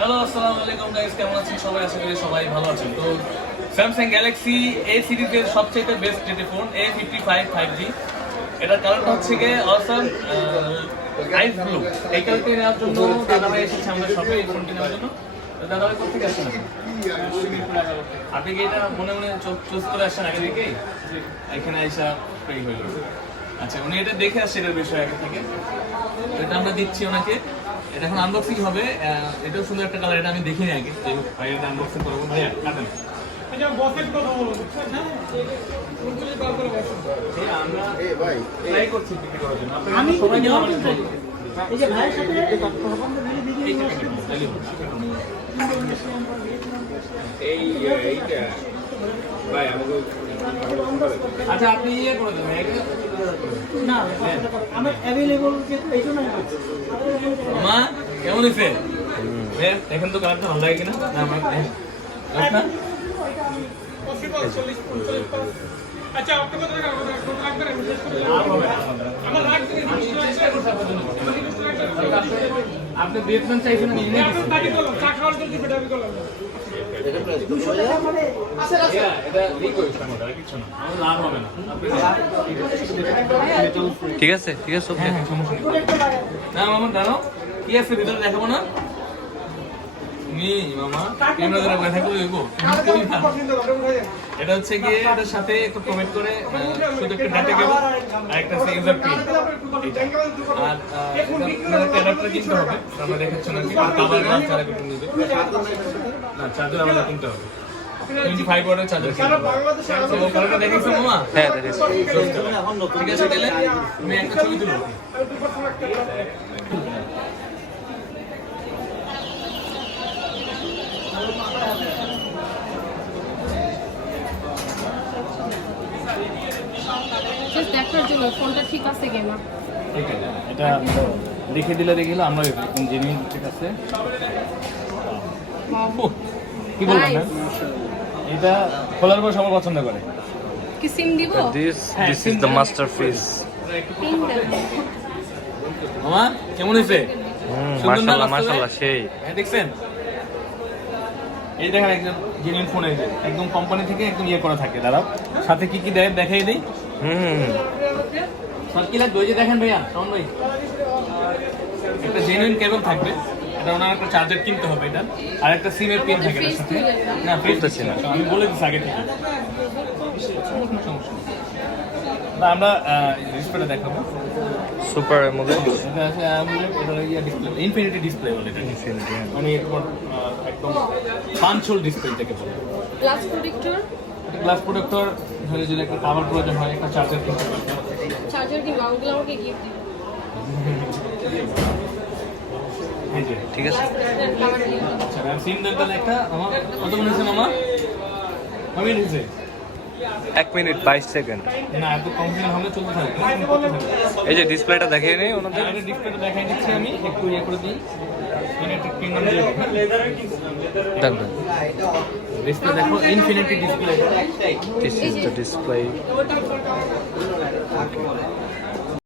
Hello, আসসালামু আলাইকুম guys, কেমন আছেন সবাই? আশা করি সবাই ভালো আছেন। তো স্যামসাং গ্যালাক্সি এ সিরিজের সবচেয়ে বেস্ট যেটি ফোন A55 5G, এটার কারণটা হচ্ছে গিয়ে অসাম আইস ব্লু। এই কারণে নেওয়ার জন্য দাদাভাই এসেছে আমাদের শপে এই ফোনটি নেওয়ার জন্য। তো দাদাভাই কোথেকে আসছেন? আপনি কি এটা মনে মনে চুজ করে আসছেন আগে থেকেই? এখানে আইসা পেই হইল। আচ্ছা, উনি এটা দেখে আসছে এটার বিষয় আগে থেকে। এটা আমরা দিচ্ছি ওনাকে। এটা এখন আনবক্সিং হবে। এটাও সুন্দর একটা কালার, এটা আমি দেখিনি আগে। ভাই এটা আনবক্সিং করবো। ভাইয়া কাটেন। আমরা ট্রাই করছি বিক্রি করার জন্য। আমি সময় নিলাম এই যে ভাইয়ের সাথে এইটা ভাই আমাকে আচ্ছা আপনি ইয়ে করে দেবেন না আমার अवेलेबल এই জন্য মা কেমন হইছে দেখেন তো কালারটা ভালো লাগে কিনা না আমার না আচ্ছা আপনি কত টাকা লাগবে আমার লাগবে আপনি ভিয়েতনাম চাইছেন না নিয়ে আপনি বাকি করলাম চা খাওয়ার জন্য ভিডিও করলাম এটা প্রাইস 200 টাকা মানে এটা রিকোয়েস্ট আমাদের কিছু না আমাদের লাভ হবে না ঠিক আছে ঠিক আছে সমস্যা নেই না মামা জানো কি আছে ভিতরে দেখাবো না নি মামা ক্যামেরা ধরে বসে থাকলে হইবো এটা হচ্ছে গিয়ে এটার সাথে একটু কমেন্ট করে শুধু একটা ডাটা কেবল আর একটা আছে ইউজার পিন আর একটা অ্যাডাপ্টার কিনতে হবে আমরা দেখাচ্ছি না কি কভার না চার্জার কিনতে নিবে না চার্জার আমাদের কিনতে হবে 25 ওয়াটের চার্জার কিনতে হবে তো কালারটা দেখেছো মামা হ্যাঁ দেখেছি এখন নতুন ঠিক আছে তাহলে তুমি একটা ছবি তুলো জাস্ট দেখার জন্য ফোনটা ঠিক আছে কিনা। ঠিক আছে, এটা দেখে দিলে দেখিলে আমরা একদম জেনুইন ঠিক আছে। কি বলবেন না এটা খোলার পর সবাই পছন্দ করে। কি সিম দিব? This is the masterpiece. Pin দেন। মামা কেমন হইছে? মাশাআল্লাহ মাশাআল্লাহ সেই। দেখছেন এই দেখেন একদম জেনুইন ফোন এই একদম কোম্পানি থেকে একদম ইয়ে করা থাকে। দাঁড়াও সাথে কি কি দেয় দেখাই দেই। স্যার কি লাগবে ওই যে দেখেন ভাইয়া শাওন ভাই একটা জেনুইন কেবল থাকবে। এটা ওনার একটা চার্জার কিনতে হবে এটা আর একটা সিমের পিন থাকে এর সাথে। না ফেলতেছি না আমি বলে দিচ্ছি আগে থেকে। না আমরা ডিসপ্লেটা দেখাবো সুপার অ্যামোলেড। এটা আছে অ্যামোলেড, এটা ইয়া ডিসপ্লে ইনফিনিটি ডিসপ্লে বলে এটা। ইনফিনিটি মানে একদম পাঁচশোল ডিসপ্লে থেকে বলে। গ্লাস প্রোটেক্টর, গ্লাস প্রোটেক্টর ধরে যদি একটা কভার প্রয়োজন হয় একটা চার্জার কিনতে হবে। চার্জার দিব ওগুলো আমাকে গিফট দিবেন। এই যে ঠিক আছে আমার দিবেন। আচ্ছা আর সিম দেন তাহলে একটা আমার কত মনে হচ্ছে মামা আমি নিচে 1 মিনিট 22 সেকেন্ড। না এত কমপ্লেন হলে চলতে থাকবে। এই যে ডিসপ্লেটা দেখিয়ে নেই ওনাদের। আগে ডিসপ্লেটা দেখাই দিচ্ছি আমি একটু ইয়ে করে দিই ইলেকট্রিক পিন দিয়ে দেন দেন। ডিসপ্লে দেখো infinity display. This is the display.